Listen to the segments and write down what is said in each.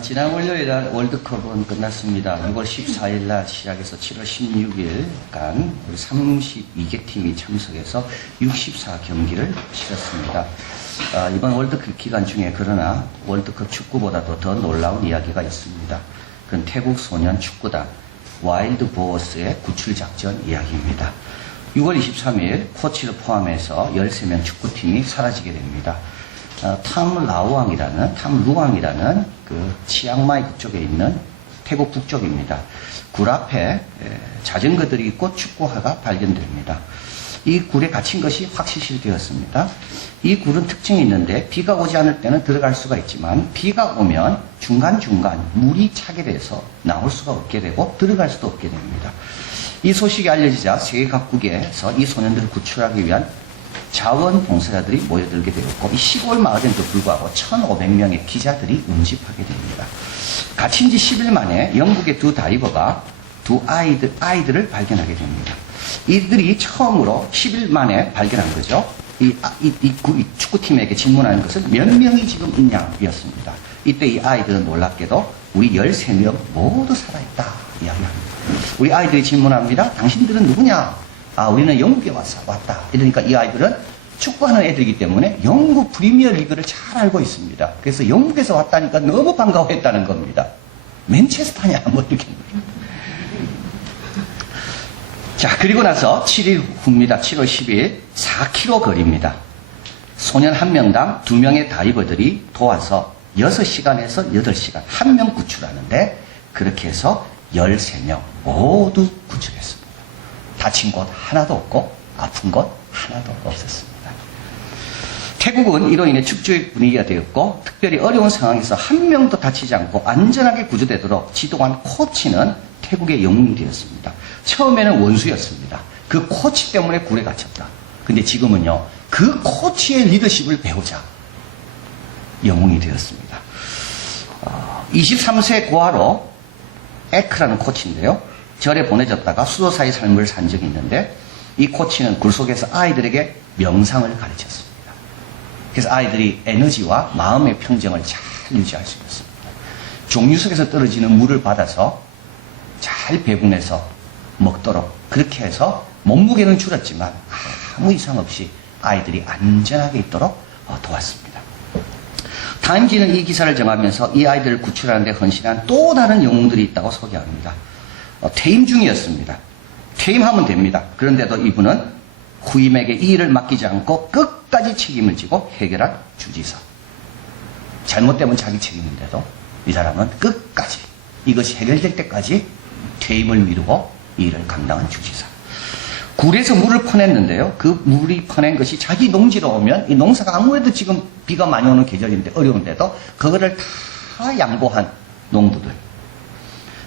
지난 월요일 날 월드컵은 끝났습니다. 6월 14일 날 시작해서 7월 16일간 우리 32개 팀이 참석해서 64경기를 치렀습니다. 이번 월드컵 기간 중에 그러나 월드컵 축구보다도 더 놀라운 이야기가 있습니다. 그건 태국 소년 축구단 와일드 보어스의 구출작전 이야기입니다. 6월 23일 코치를 포함해서 13명 축구팀이 사라지게 됩니다. 탐루왕이라는 그 치앙마이 그쪽에 있는 태국 북쪽입니다. 굴 앞에 자전거들이 있고 축구화가 발견됩니다. 이 굴에 갇힌 것이 확실시되었습니다. 이 굴은 특징이 있는데 비가 오지 않을 때는 들어갈 수가 있지만 비가 오면 중간중간 물이 차게 돼서 나올 수가 없게 되고 들어갈 수도 없게 됩니다. 이 소식이 알려지자 세계 각국에서 이 소년들을 구출하기 위한 자원봉사자들이 모여들게 되었고 이 시골 마을에도 불구하고 1,500명의 기자들이 운집하게 됩니다. 갇힌 지 10일 만에 영국의 두 다이버가 두 아이들을 발견하게 됩니다. 이들이 처음으로 10일 만에 발견한 거죠. 이 축구팀에게 질문하는 것은 몇 명이 지금 있냐였습니다. 이때 이 아이들은 놀랍게도 우리 13명 모두 살아있다 이야기합니다. 우리 아이들이 질문합니다. 당신들은 누구냐? 우리는 영국에 왔다. 이러니까 이 아이들은 축구하는 애들이기 때문에 영국 프리미어 리그를 잘 알고 있습니다. 그래서 영국에서 왔다니까 너무 반가워했다는 겁니다. 맨체스터냐? 뭐 이렇게. 자, 그리고 나서 7일 후입니다. 7월 10일 4km 거리입니다. 소년 한 명당 2명의 다이버들이 도와서 6시간에서 8시간 한 명 구출하는데 그렇게 해서 13명 모두 구출했습니다. 다친 곳 하나도 없고 아픈 곳 하나도 없었습니다. 태국은 이로 인해 축제의 분위기가 되었고 특별히 어려운 상황에서 한 명도 다치지 않고 안전하게 구조되도록 지도한 코치는 태국의 영웅이 되었습니다. 처음에는 원수였습니다. 그 코치 때문에 굴에 갇혔다. 근데 지금은요, 그 코치의 리더십을 배우자 영웅이 되었습니다. 23세 고아로 에크라는 코치인데요. 절에 보내졌다가 수도사의 삶을 산 적이 있는데 이 코치는 굴 속에서 아이들에게 명상을 가르쳤습니다. 그래서 아이들이 에너지와 마음의 평정을 잘 유지할 수 있었습니다. 종류 속에서 떨어지는 물을 받아서 잘 배분해서 먹도록 그렇게 해서 몸무게는 줄었지만 아무 이상 없이 아이들이 안전하게 있도록 도왔습니다. 타임지는 이 기사를 정하면서 이 아이들을 구출하는 데 헌신한 또 다른 영웅들이 있다고 소개합니다. 퇴임 중이었습니다. 퇴임하면 됩니다. 그런데도 이분은 후임에게 이 일을 맡기지 않고 끝까지 책임을 지고 해결한 주지사. 잘못되면 자기 책임인데도 이 사람은 끝까지 이것이 해결될 때까지 퇴임을 미루고 이 일을 감당한 주지사. 굴에서 물을 퍼냈는데요. 그 물이 퍼낸 것이 자기 농지로 오면 이 농사가 아무래도 지금 비가 많이 오는 계절인데 어려운데도 그거를 다 양보한 농부들.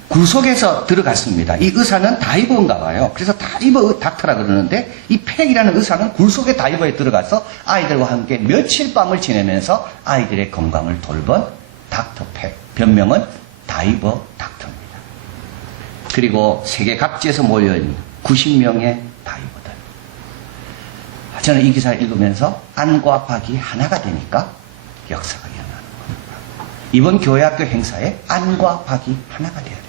굴 속에서 들어갔습니다. 이 의사는 다이버인가 봐요. 그래서 다이버 닥터라 그러는데 이 팩이라는 의사는 굴 속의 다이버에 들어가서 아이들과 함께 며칠 밤을 지내면서 아이들의 건강을 돌본 닥터 팩. 변명은 다이버 닥터입니다. 그리고 세계 각지에서 모여있는 90명의 다이버들. 저는 이 기사를 읽으면서 안과 박이 하나가 되니까 역사가 일어나는 겁니다. 이번 교회학교 행사에 안과 박이 하나가 되어야 됩니다.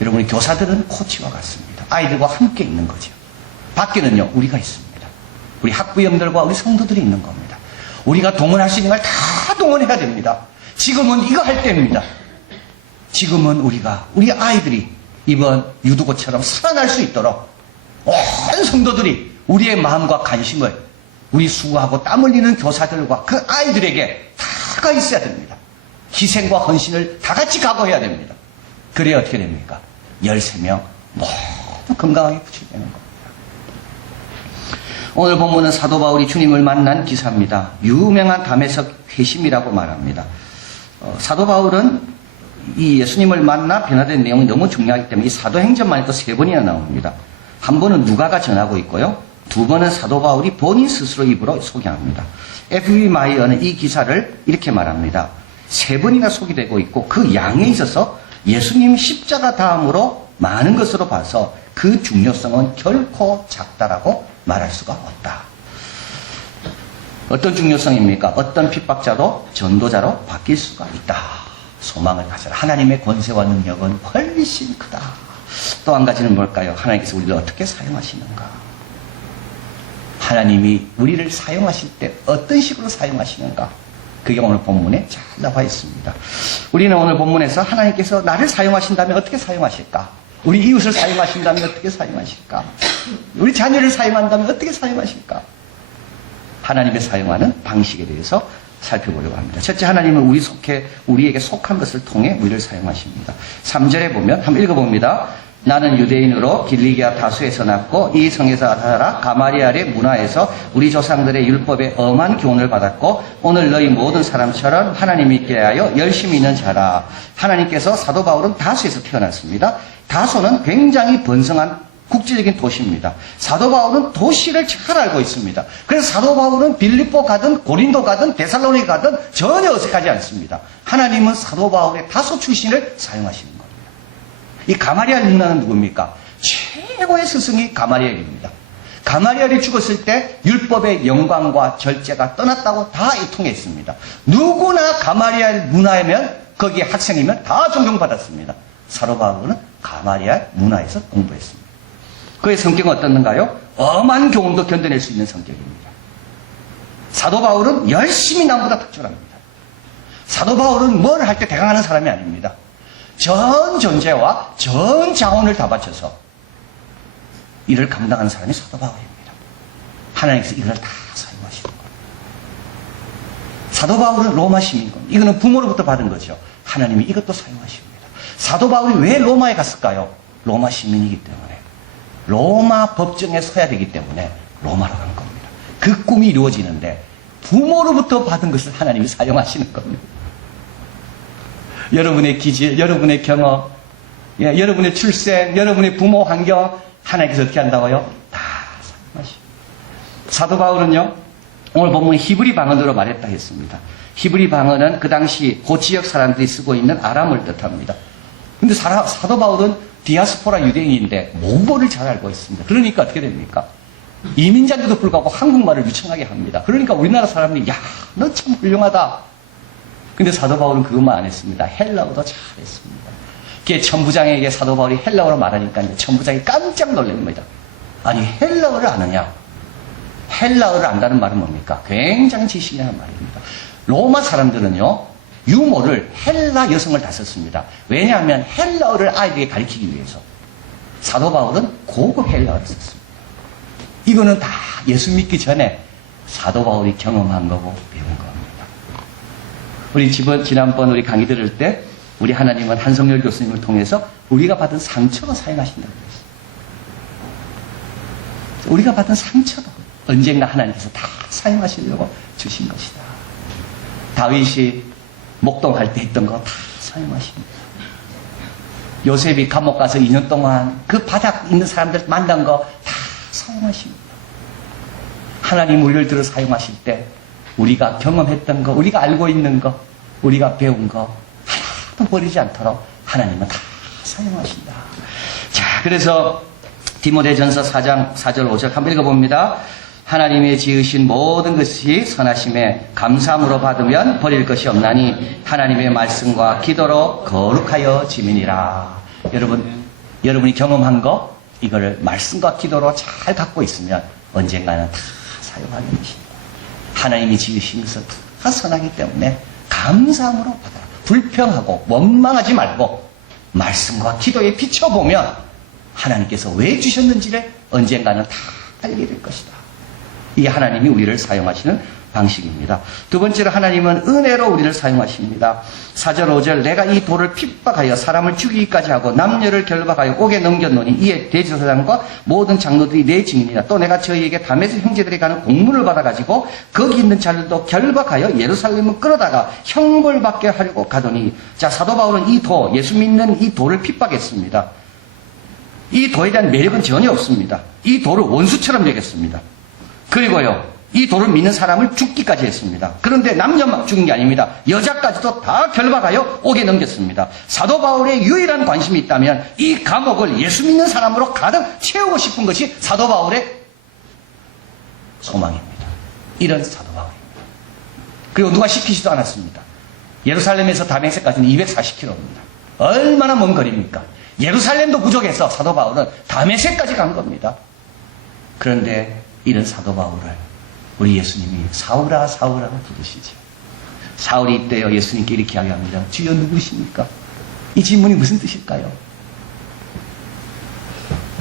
여러분, 교사들은 코치와 같습니다. 아이들과 함께 있는 거죠. 밖에는요, 우리가 있습니다. 우리 학부형들과 우리 성도들이 있는 겁니다. 우리가 동원할 수 있는 걸 다 동원해야 됩니다. 지금은 이거 할 때입니다. 지금은 우리 아이들이 이번 유두고처럼 살아날 수 있도록 온 성도들이 우리의 마음과 관심을 우리 수고하고 땀 흘리는 교사들과 그 아이들에게 다가 있어야 됩니다. 희생과 헌신을 다 같이 각오해야 됩니다. 그래야 어떻게 됩니까? 13명 모두 건강하게 구출되는 겁니다. 오늘 본문은 사도 바울이 주님을 만난 기사입니다. 유명한 담에석 회심이라고 말합니다. 사도 바울은 이 예수님을 만나 변화된 내용이 너무 중요하기 때문에 이 사도행전만 해도 3번이나 나옵니다. 한 번은 누가가 전하고 있고요. 2번은 사도 바울이 본인 스스로 입으로 소개합니다. F.B. 마이어는 이 기사를 이렇게 말합니다. 3번이나 소개되고 있고 그 양에 있어서 예수님 십자가 다음으로 많은 것으로 봐서 그 중요성은 결코 작다라고 말할 수가 없다. 어떤 중요성입니까? 어떤 핍박자도 전도자로 바뀔 수가 있다. 소망을 가져라. 하나님의 권세와 능력은 훨씬 크다. 또 한 가지는 뭘까요? 하나님께서 우리를 어떻게 사용하시는가? 하나님이 우리를 사용하실 때 어떤 식으로 사용하시는가? 그게 오늘 본문에 잘 나와 있습니다. 우리는 오늘 본문에서 하나님께서 나를 사용하신다면 어떻게 사용하실까? 우리 이웃을 사용하신다면 어떻게 사용하실까? 우리 자녀를 사용한다면 어떻게 사용하실까? 하나님의 사용하는 방식에 대해서 살펴보려고 합니다. 첫째, 하나님은 우리에게 속한 것을 통해 우리를 사용하십니다. 3절에 보면 한번 읽어봅니다. 나는 유대인으로 길리기아 다수에서 났고 이 성에서 살아 가마리알의 문화에서 우리 조상들의 율법에 엄한 교훈을 받았고 오늘 너희 모든 사람처럼 하나님 믿게 하여 열심히 있는 자라. 하나님께서 사도 바울은 다수에서 태어났습니다. 다소는 굉장히 번성한 국제적인 도시입니다. 사도 바울은 도시를 잘 알고 있습니다. 그래서 사도 바울은 빌립보 가든 고린도 가든 데살로니가 가든 전혀 어색하지 않습니다. 하나님은 사도 바울의 다소 출신을 사용하시는 겁니다. 이 가마리알 문화는 누굽니까? 최고의 스승이 가마리알입니다. 가마리알이 죽었을 때 율법의 영광과 절제가 떠났다고 다 통했습니다. 누구나 가마리알 문화이면 거기에 학생이면 다 존경받았습니다. 사도 바울은 가마리알 문화에서 공부했습니다. 그의 성격은 어떻는가요? 엄한 교훈도 견뎌낼 수 있는 성격입니다. 사도 바울은 열심히 남보다 탁월합니다. 사도 바울은 뭘 할 때 대강하는 사람이 아닙니다. 전 존재와 전 자원을 다 바쳐서 이를 감당하는 사람이 사도 바울입니다. 하나님께서 이걸 다 사용하시는 거예요. 사도 바울은 로마 시민권, 이거는 부모로부터 받은 거죠. 하나님이 이것도 사용하십니다. 사도 바울이 왜 로마에 갔을까요? 로마 시민이기 때문에. 로마 법정에 서야 되기 때문에 로마로 간 겁니다. 그 꿈이 이루어지는데 부모로부터 받은 것을 하나님이 사용하시는 겁니다. 여러분의 기질, 여러분의 경험, 여러분의 출생, 여러분의 부모 환경 하나님께서 어떻게 한다고요? 다 사용하십니다. 사도 바울은요, 오늘 본문에 히브리 방언으로 말했다 했습니다. 히브리 방언은 그 당시 그 지역 사람들이 쓰고 있는 아람을 뜻합니다. 근데 사도 바울은 디아스포라 유대인인데 모국어를 잘 알고 있습니다. 그러니까 어떻게 됩니까? 이민자인데도 불구하고 한국말을 유창하게 합니다. 그러니까 우리나라 사람들이 야, 너 참 훌륭하다. 근데 사도 바울은 그것만 안 했습니다. 헬라어도 잘했습니다. 그게 천부장에게 사도 바울이 헬라어로 말하니까 천부장이 깜짝 놀랍니다. 아니 헬라어를 아느냐? 헬라어를 안다는 말은 뭡니까? 굉장히 지식이라는 말입니다. 로마 사람들은요, 유모를 헬라 여성을 다 썼습니다. 왜냐하면 헬라어를 아이들에게 가르치기 위해서. 사도 바울은 고급 헬라어를 썼습니다. 이거는 다 예수 믿기 전에 사도 바울이 경험한 거고 배운 겁니다. 우리 지난번 우리 강의 들을 때 우리 하나님은 한성열 교수님을 통해서 우리가 받은 상처로 사용하신다고 그랬어요. 우리가 받은 상처도 언젠가 하나님께서 다 사용하시려고 주신 것이다. 다윗이 목동할 때 했던 거 다 사용하십니다. 요셉이 감옥 가서 2년 동안 그 바닥 있는 사람들 만난 거 다 사용하십니다. 하나님 우리를 들어 사용하실 때 우리가 경험했던 거, 우리가 알고 있는 거, 우리가 배운 거 하나도 버리지 않도록 하나님은 다 사용하신다. 자, 그래서 디모데전서 4장 4절 5절 한번 읽어봅니다. 하나님의 지으신 모든 것이 선하심에 감사함으로 받으면 버릴 것이 없나니 하나님의 말씀과 기도로 거룩하여 지민이라. 여러분이 경험한 거 이거를 말씀과 기도로 잘 갖고 있으면 언젠가는 다 사용하는 것입니다. 하나님이 지으신 것은 다 선하기 때문에 감사함으로 받아라. 불평하고 원망하지 말고 말씀과 기도에 비춰보면 하나님께서 왜 주셨는지를 언젠가는 다 알게 될 것이다. 이게 하나님이 우리를 사용하시는 방식입니다. 두 번째로 하나님은 은혜로 우리를 사용하십니다. 4절 5절 내가 이 돌을 핍박하여 사람을 죽이기까지 하고 남녀를 결박하여 옥에 넘겼노니 이에 대제사장과 모든 장로들이 내 증인이라. 또 내가 저희에게 다메섹 형제들이 가는 공문을 받아가지고 거기 있는 자들도 결박하여 예루살렘을 끌어다가 형벌받게 하려고 가더니. 자, 사도 바울은 이 도, 예수 믿는 이 도를 핍박했습니다. 이 도에 대한 매력은 전혀 없습니다. 이 도를 원수처럼 여겼습니다. 그리고요, 이 도를 믿는 사람을 죽기까지 했습니다. 그런데 남녀만 죽인 게 아닙니다. 여자까지도 다 결박하여 옥에 넘겼습니다. 사도 바울의 유일한 관심이 있다면 이 감옥을 예수 믿는 사람으로 가득 채우고 싶은 것이 사도 바울의 소망입니다. 이런 사도 바울입니다. 그리고 누가 시키지도 않았습니다. 예루살렘에서 다메섹까지는 240km입니다. 얼마나 먼 거리입니까? 예루살렘도 부족해서 사도 바울은 다메섹까지 간 겁니다. 그런데 이런 사도 바울을 우리 예수님이 사울아 사울아 부르시죠. 사울이 이때요 예수님께 이렇게 이야기합니다. 주여 누구십니까? 이 질문이 무슨 뜻일까요?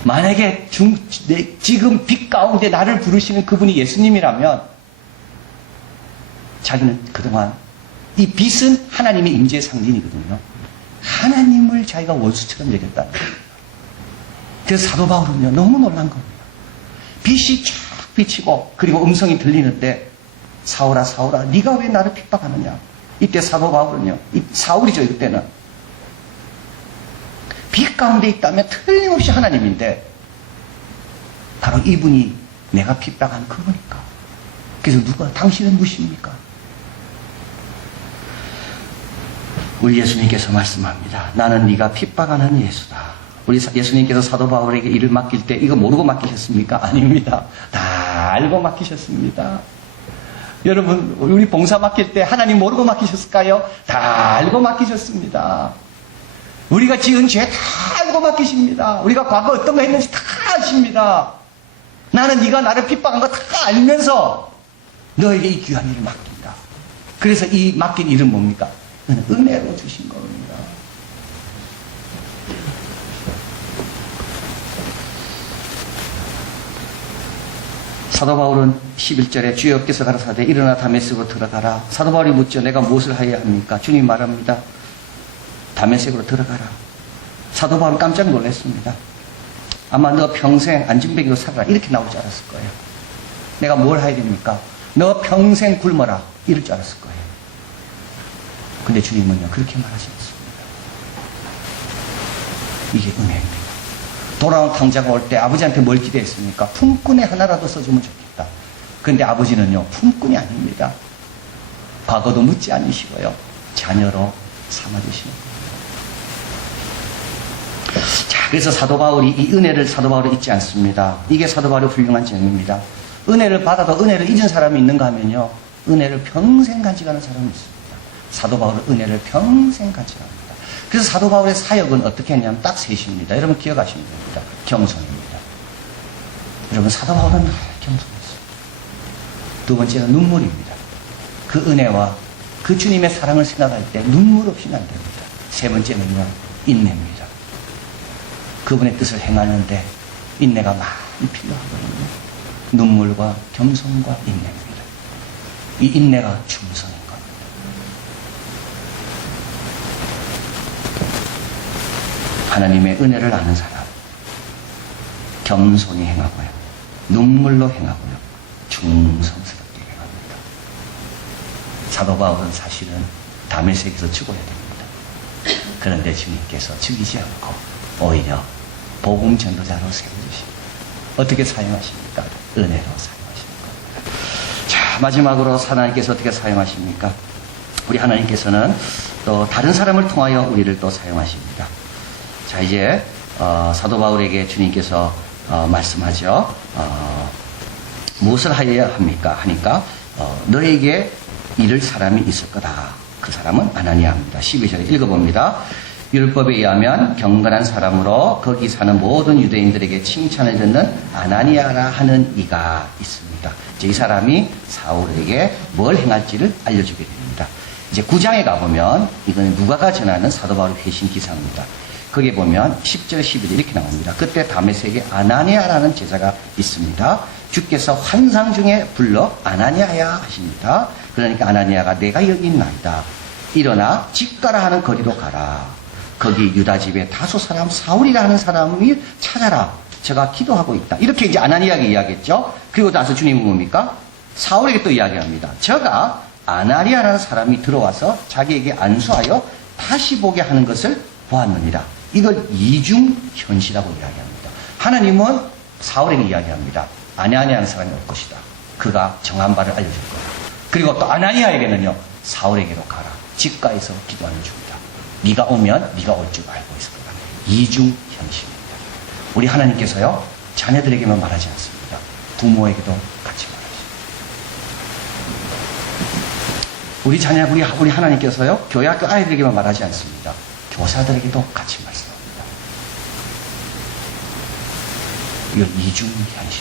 만약에 지금 빛 가운데 나를 부르시는 그분이 예수님이라면 자기는 그동안 이 빛은 하나님의 임재의 상징이거든요. 하나님을 자기가 원수처럼 여겼다는 거예요. 그래서 사도 바울은요 너무 놀란 겁니다. 빛이 쫙 비치고 그리고 음성이 들리는데 사울아 사울아 네가 왜 나를 핍박하느냐. 이때 사도 바울은요 사울이죠 이때는 빛 가운데 있다면 틀림없이 하나님인데 바로 이분이 내가 핍박한 그분이니까. 그래서 누가 당신은 누구십니까? 우리 예수님께서 말씀합니다. 나는 네가 핍박하는 예수다. 우리 예수님께서 사도 바울에게 일을 맡길 때 이거 모르고 맡기셨습니까? 아닙니다. 다 알고 맡기셨습니다. 여러분 우리 봉사 맡길 때 하나님 모르고 맡기셨을까요? 다 알고 맡기셨습니다. 우리가 지은 죄 다 알고 맡기십니다. 우리가 과거 어떤 거 했는지 다 아십니다. 나는 네가 나를 핍박한 거 다 알면서 너에게 이 귀한 일을 맡긴다. 그래서 이 맡긴 일은 뭡니까? 은혜로 주신 겁니다. 사도 바울은 11절에 주여께서 가라사대 일어나 다메섹으로 들어가라. 사도 바울이 묻죠. 내가 무엇을 하여야 합니까? 주님 말합니다. 다메섹으로 들어가라. 사도 바울은 깜짝 놀랐습니다. 아마 너 평생 안진뱅이로 살아라 이렇게 나올 줄 알았을 거예요. 내가 뭘 해야 됩니까? 너 평생 굶어라 이럴 줄 알았을 거예요. 근데 주님은요 그렇게 말하지 않습니다. 이게 은혜입니다. 돌아온 탕자가 올 때 아버지한테 뭘 기대했습니까? 품꾼에 하나라도 써주면 좋겠다. 그런데 아버지는요 품꾼이 아닙니다. 과거도 묻지 않으시고요 자녀로 삼아주시는 겁니다. 자, 그래서 사도 바울이 이 은혜를 사도 바울이 잊지 않습니다. 이게 사도 바울의 훌륭한 점입니다. 은혜를 받아도 은혜를 잊은 사람이 있는가 하면요 은혜를 평생 간직하는 사람이 있습니다. 사도 바울은 은혜를 평생 간직합니다. 그래서 사도 바울의 사역은 어떻게 했냐면 딱 셋입니다. 여러분 기억하시면 됩니다. 겸손입니다. 여러분 사도 바울은 겸손했어요. 두 번째는 눈물입니다. 그 은혜와 그 주님의 사랑을 생각할 때 눈물 없이는 안 됩니다. 세 번째는요 인내입니다. 그분의 뜻을 행하는데 인내가 많이 필요하거든요. 눈물과 겸손과 인내입니다. 이 인내가 충성인 겁니다. 하나님의 은혜를 아는 사람, 겸손히 행하고요, 눈물로 행하고요, 충성스럽게 행합니다. 사도 바울은 사실은 다메섹에서 죽어야 됩니다. 그런데 주님께서 죽이지 않고 오히려 복음 전도자로 세워주십니다. 어떻게 사용하십니까? 은혜로 사용하시는 겁니다. 자, 마지막으로 하나님께서 어떻게 사용하십니까? 우리 하나님께서는 또 다른 사람을 통하여 우리를 또 사용하십니다. 자, 이제 사도 바울에게 주님께서 말씀하죠. 무엇을 하여야 합니까? 하니까 너에게 이를 사람이 있을 거다. 그 사람은 아나니아입니다. 12절에 읽어봅니다. 율법에 의하면 경건한 사람으로 거기 사는 모든 유대인들에게 칭찬을 듣는 아나니아라 하는 이가 있습니다. 이제 이 사람이 사울에게 뭘 행할지를 알려주게 됩니다. 이제 9장에 가보면 이건 누가가 전하는 사도 바울의 회심 기사입니다. 거기에 보면 10절 11절 이렇게 나옵니다. 그때 다메섹에 아나니아라는 제자가 있습니다. 주께서 환상 중에 불러 아나니아야 하십니다. 그러니까 아나니아가 내가 여기 있나이다. 일어나 집가라 하는 거리로 가라. 거기 유다 집에 다소 사람 사울이라 하는 사람이 찾아라. 제가 기도하고 있다. 이렇게 이제 아나니아에게 이야기했죠. 그리고 나서 주님은 뭡니까? 사울에게 또 이야기합니다. 저가 아나니아라는 사람이 들어와서 자기에게 안수하여 다시 보게 하는 것을 보았느니라. 이걸 이중현시라고 이야기합니다. 하나님은 사울에게 이야기합니다. 아나니아라는 사람이 올 것이다. 그가 정한 바를 알려줄 거다. 그리고 또 아나니아에게는요. 사울에게로 가라. 집가에서 기도하는 중이다. 네가 오면 네가 올 줄 알고 있을 거다. 이중현시입니다. 우리 하나님께서요. 자녀들에게만 말하지 않습니다. 부모에게도 같이 말하십니다. 우리 자녀, 우리 하나님께서요, 교회 학교 아이들에게만 말하지 않습니다. 교사들에게도 같이 말씀합니다. 이건 이중 현실입니다.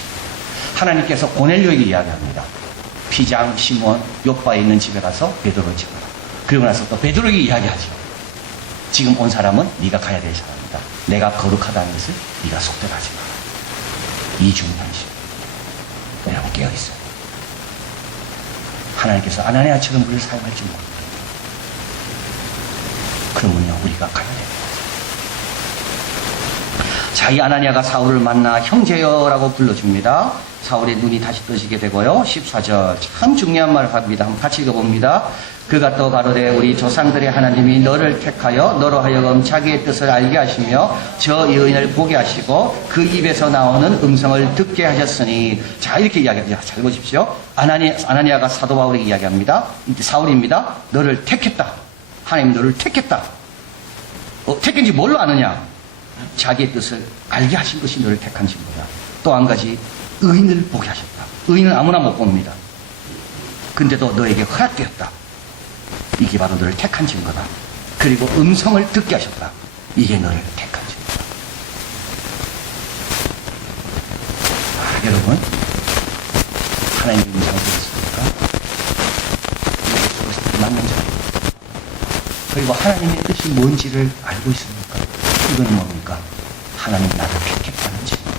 하나님께서 고넬료에게 이야기합니다. 피장 시몬 요바에 있는 집에 가서 베드로를 집어라. 그리고 나서 또 베드로에게 이야기하죠. 지금 온 사람은 네가 가야 될 사람이다. 내가 거룩하다는 것을 네가 속되게 하지 마라. 이중 현실. 여러분 깨어있어요. 하나님께서 아나니아처럼 우리를 사용할지 모릅니다. 그러면요, 우리가 가야 됩니다. 자, 이 아나니아가 사울을 만나 형제여라고 불러줍니다. 사울의 눈이 다시 떠지게 되고요. 14절 참 중요한 말을 합니다. 한번 같이 읽어봅니다. 그가 또 가로되 우리 조상들의 하나님이 너를 택하여 너로 하여금 자기의 뜻을 알게 하시며 저 여인을 보게 하시고 그 입에서 나오는 음성을 듣게 하셨으니, 자, 이렇게 이야기합니다. 잘 보십시오. 아나니아가 사도 바울에게 이야기합니다. 사울입니다. 너를 택했다. 하나님 너를 택했다. 택했는지 뭘로 아느냐? 자기의 뜻을 알게 하신 것이 너를 택한 증거다. 또 한 가지, 의인을 보게 하셨다. 의인은 아무나 못 봅니다. 근데도 너에게 허락되었다. 이게 바로 너를 택한 증거다. 그리고 음성을 듣게 하셨다. 이게 너를 택한 증거다. 여러분, 하나님의 음성을 들었습니까? 그것을 맞는 자입니다. 그리고 하나님의 뜻이 뭔지를 알고 있습니까? 이건 뭡니까? 하나님 나를 택했다는 증거.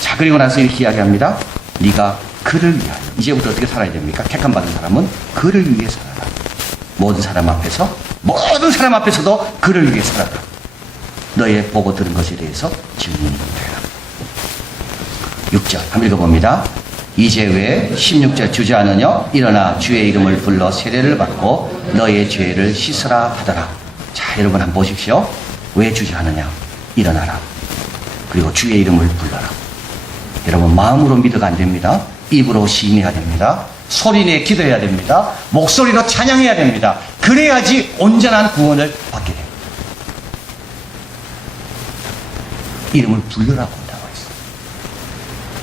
자, 그리고 나서 이렇게 이야기합니다. 네가 그를 위하여, 이제부터 어떻게 살아야 됩니까? 택함 받은 사람은 그를 위해 살아라. 모든 사람 앞에서도 그를 위해 살아라. 너의 보고 들은 것에 대해서 증인이 되라. 6절 한번 읽어봅니다. 이제 왜 16절 주저하느냐? 일어나 주의 이름을 불러 세례를 받고 너의 죄를 씻으라 하더라. 자, 여러분 한번 보십시오. 왜 주저하느냐? 일어나라. 그리고 주의 이름을 불러라. 여러분, 마음으로 믿어가 안 됩니다. 입으로 시인해야 됩니다. 소리내 기도해야 됩니다. 목소리로 찬양해야 됩니다. 그래야지 온전한 구원을 받게 됩니다. 이름을 불러라고 한다고 했어요.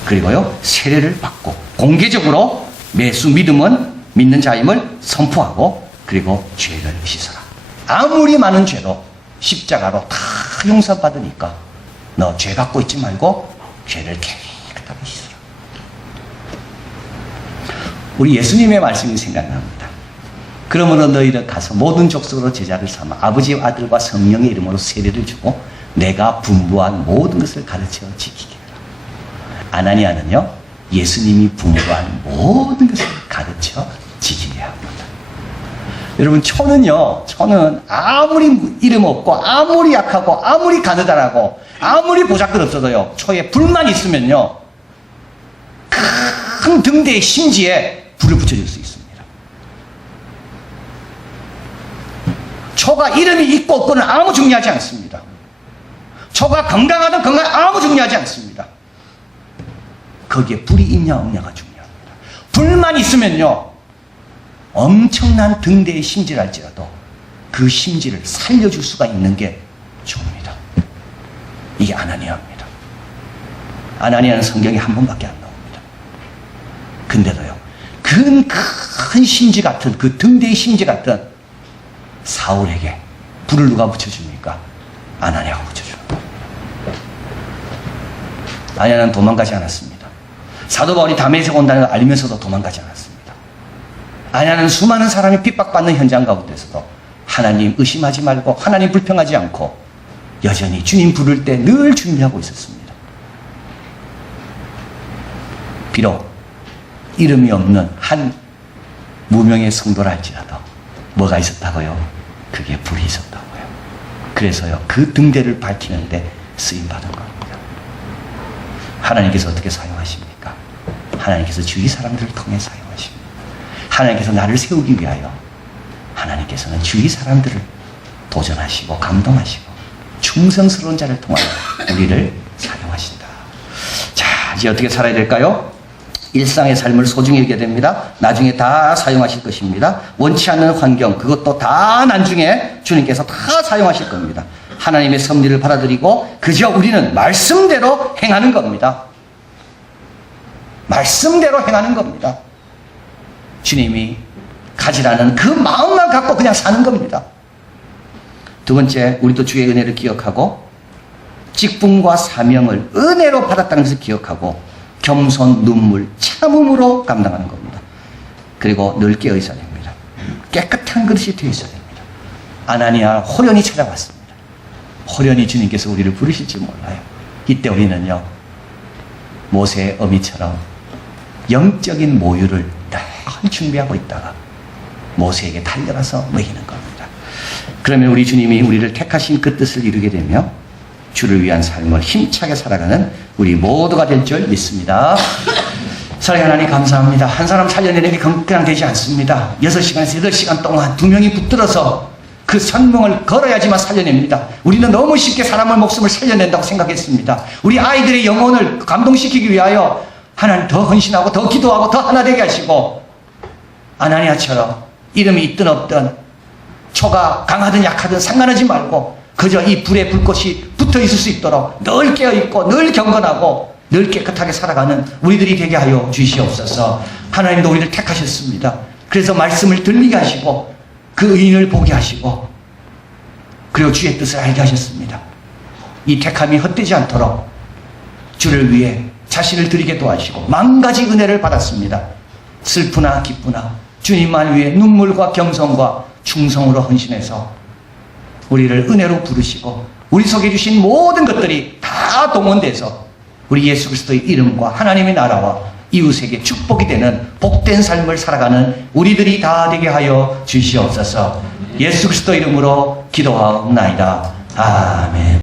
그리고요, 세례를 받고 공개적으로 매수 믿는 자임을 선포하고, 그리고 죄를 씻어라. 아무리 많은 죄도 십자가로 다 용서받으니까 너 죄 갖고 있지 말고 죄를 깨끗하게 씻어라. 우리 예수님의 말씀이 생각납니다. 그러므로 너희는 가서 모든 족속으로 제자를 삼아 아버지, 아들과 성령의 이름으로 세례를 주고 내가 분부한 모든 것을 가르쳐 지키게 하라. 아나니아는요, 예수님이 분부한 모든 것을 가르쳐 지키게 합니다. 여러분, 초는 아무리 이름 없고 아무리 약하고 아무리 가느다라고 아무리 보잘것 없어도요, 초에 불만 있으면요, 큰 등대의 심지에 불을 붙여줄 수 있습니다. 초가 이름이 있고 없고는 아무 중요하지 않습니다. 초가 건강하든 아무 중요하지 않습니다. 거기에 불이 있냐 없냐가 중요합니다. 불만 있으면요, 엄청난 등대의 심지랄지라도 그 심지를 살려줄 수가 있는 게 초입니다. 이게 아나니아입니다. 아나니아는 성경에 한 번밖에 안 나옵니다. 근데도요, 큰 심지 같은, 그 등대의 심지 같은 사울에게 불을 누가 붙여줍니까? 아나니아가 붙여줍니다. 아나니아는 도망가지 않았습니다. 사도 바울이 다메섹 온다는 걸 알면서도 도망가지 않았습니다. 아나니아는 수많은 사람이 핍박받는 현장 가운데서도 하나님 의심하지 말고 하나님 불평하지 않고 여전히 주님 부를 때 늘 준비하고 있었습니다. 비록 이름이 없는 한 무명의 성도라 할지라도 뭐가 있었다고요? 그게 불이 있었다고요. 그래서요, 그 등대를 밝히는데 쓰임받은 겁니다. 하나님께서 어떻게 사용하십니까? 하나님께서 주위 사람들을 통해 사용하십니다. 하나님께서 나를 세우기 위하여 하나님께서는 주위 사람들을 도전하시고 감동하시고 충성스러운 자를 통하여 우리를 사용하신다. 자, 이제 어떻게 살아야 될까요? 일상의 삶을 소중히 여겨야 됩니다. 나중에 다 사용하실 것입니다. 원치 않는 환경, 그것도 다 나중에 주님께서 다 사용하실 겁니다. 하나님의 섭리를 받아들이고 그저 우리는 말씀대로 행하는 겁니다. 말씀대로 행하는 겁니다. 주님이 가지라는 그 마음만 갖고 그냥 사는 겁니다. 두 번째, 우리도 주의 은혜를 기억하고 직분과 사명을 은혜로 받았다는 것을 기억하고 겸손, 눈물, 참음으로 감당하는 겁니다. 그리고 늘 깨어 있어야 됩니다. 깨끗한 그릇이 되어 있어야 됩니다. 아나니아 호련히 찾아왔습니다. 호련히 주님께서 우리를 부르실지 몰라요. 이때 우리는요, 모세의 어미처럼 영적인 모유를 늘 준비하고 있다가 모세에게 달려가서 먹이는 겁니다. 그러면 우리 주님이 우리를 택하신 그 뜻을 이루게 되며 주를 위한 삶을 힘차게 살아가는 우리 모두가 될 줄 믿습니다. 사랑하는 하나님 감사합니다. 한 사람 살려내는 게 그냥 되지 않습니다. 6시간에서 8시간 동안 2명이 붙들어서 그 생명을 걸어야지만 살려냅니다. 우리는 너무 쉽게 사람의 목숨을 살려낸다고 생각했습니다. 우리 아이들의 영혼을 감동시키기 위하여 하나님 더 헌신하고 더 기도하고 더 하나 되게 하시고 아나니아처럼 이름이 있든 없든 초가 강하든 약하든 상관하지 말고 그저 이 불의 불꽃이 붙어 있을 수 있도록 늘 깨어있고 늘 경건하고 늘 깨끗하게 살아가는 우리들이 되게 하여 주시옵소서. 하나님도 우리를 택하셨습니다. 그래서 말씀을 들리게 하시고 그 의인을 보게 하시고 그리고 주의 뜻을 알게 하셨습니다. 이 택함이 헛되지 않도록 주를 위해 자신을 드리게 도와주시고 만가지 은혜를 받았습니다. 슬프나 기쁘나 주님만 위해 눈물과 겸손과 충성으로 헌신해서 우리를 은혜로 부르시고 우리 속에 주신 모든 것들이 다 동원돼서 우리 예수 그리스도의 이름과 하나님의 나라와 이웃에게 축복이 되는 복된 삶을 살아가는 우리들이 다 되게 하여 주시옵소서. 예수 그리스도 이름으로 기도하옵나이다. 아멘.